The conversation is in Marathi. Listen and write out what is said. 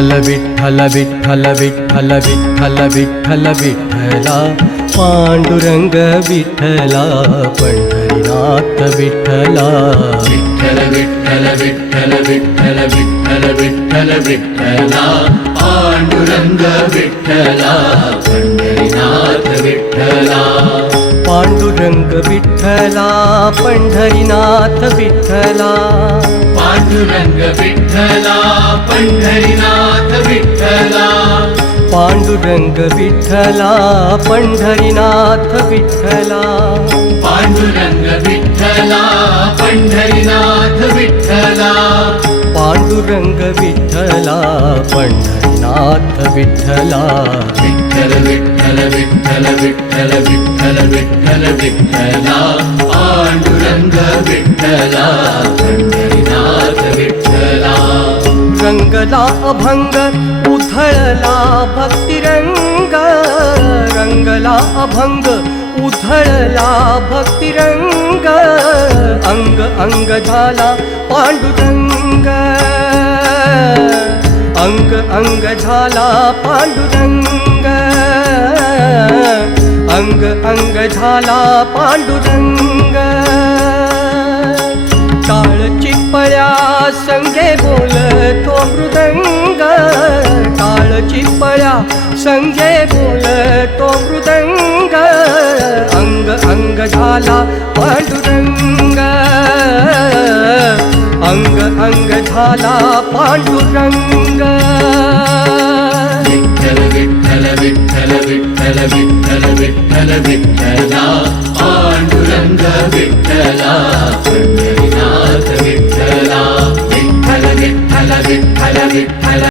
विठ्ठल विठ्ठल विठ्ठल विठ्ठल विठ्ठल विठ्ठल विठ्ठला पांडुरंग विठ्ठला पंढरीनाथ विठ्ठला विठ्ठल विठ्ठल विठ्ठल विठ्ठल विठ्ठल विठ्ठल विठ्ठला पांडुरंग विठ्ठला पंढरीनाथ विठ्ठला पांडुरंग विठ्ठला पंढरीनाथ विठ्ठला पांडुरंग विठ्ठला पंढरीनाथ विठ्ठला पांडुरंग विठ्ठला पंढरीनाथ विठ्ठला पांडुरंग विठ्ठला पंढरीनाथ विठ्ठला पांडुरंग विठ्ठला पंढरीनाथ विठ्ठला विठ्ठल विठ्ठल विठ्ठल विठ्ठल विठ्ठल विठ्ठल विठ्ठला पांडुरंग विठ्ठला पंढरीनाथ विठ्ठला रंगला अभंग उधळला भक्तिरंग रंगला अभंग उधळला भक्तिरंग अंग अंग झाला पांडुरंग अंग अंग झाला पांडुरंग अंग अंग झाला पांडुरंग टाळ चिपळ्या संगे बोलतो मृदंग टाळ चिपळ्या संगे बोलतो मृदंग अंग अंग झाला पांडुरंग अंग अंग झाला पांडुरंग विठ्ठल विठ्ठल विठ्ठल विठ्ठल विठ्ठल विठ्ठल विठ्ठला पांडुरंग विठ्ठला पंढरीनाथ विठ्ठला विठ्ठल विठ्ठल विठ्ठल विठ्ठल